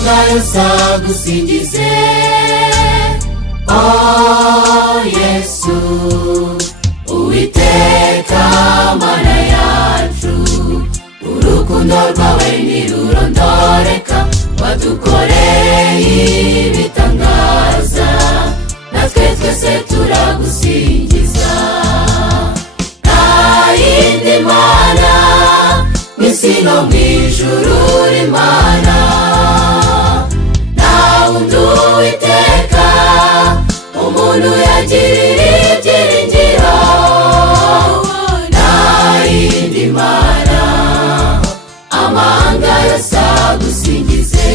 amahanga yose agusingize. Oh Yesu, Uwiteka Mana yacu, urukundo rwawe ntirurondoreka, wadukoreye ibitangaza, natwe twese turagusingiza. Nta yindi mana mw'isi no mw'ijuru uri Mana, nta wundi Uwiteka umuntu yagirira ibyiringiro. Nta yindi mana amahanga yose agusingize.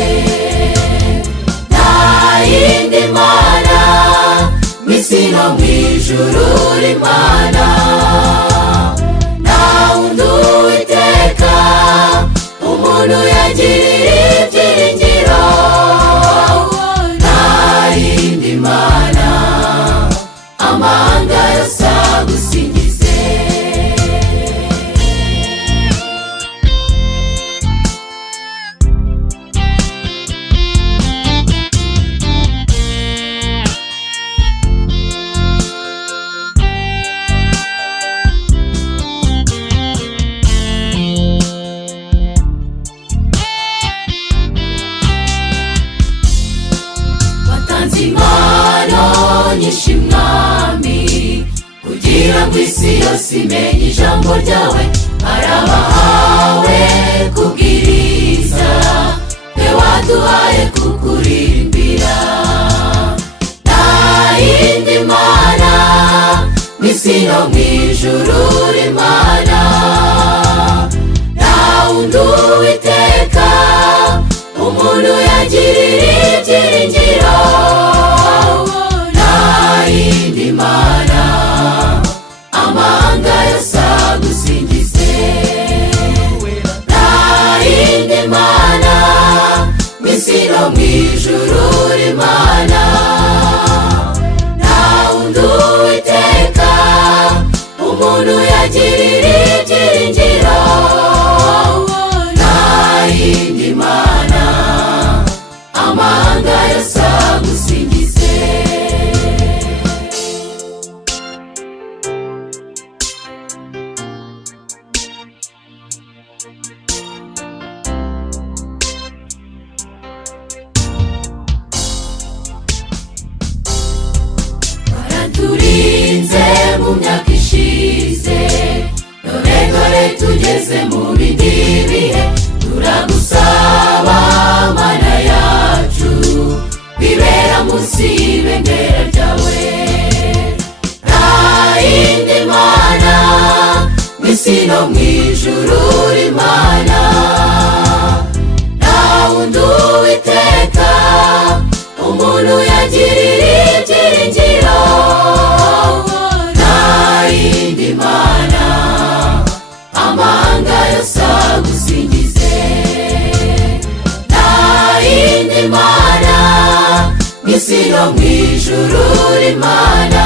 Nta yindi mana mw'isi no mw'ijuru uri Mana, nta wundi Uwiteka umuntu yagirira ibyiringiro. Nta yindi mana amahanga yose agusingize. Watanze impano nyinshi Mwami, kugira ngo isi yose imenye ijambo ryawe. Arabahawe kubwiriza, twe waduhaye kukuririmbira. Nta yindi mana mw'isi no mw'ijuru uri Mana, nta wundi Uwiteka umuntu yagirira ibyiringiro. Nta yindi mana amahanga yose agusingize. Nta yindi mana mw'isi no mw'ijuru uri Mana, nta wundi Uwiteka umuntu yagirira ibyiringiro. Nta yindi mana amahanga yose agusingize. Waraturinze mu myaka ishize, none dore tugeze mu bindi bihe. Turagusaba Mana yacu, bibera munsi y'ibendera ryawe. Nta yindi mana mw'isi no mw'ijuru uri Mana, nta wundi Uwiteka umuntu yagirira ibyiringiro. Nta yindi mana amahanga yose agusingize. Nta yindi mana mw'isi no mw'ijuru uri Mana,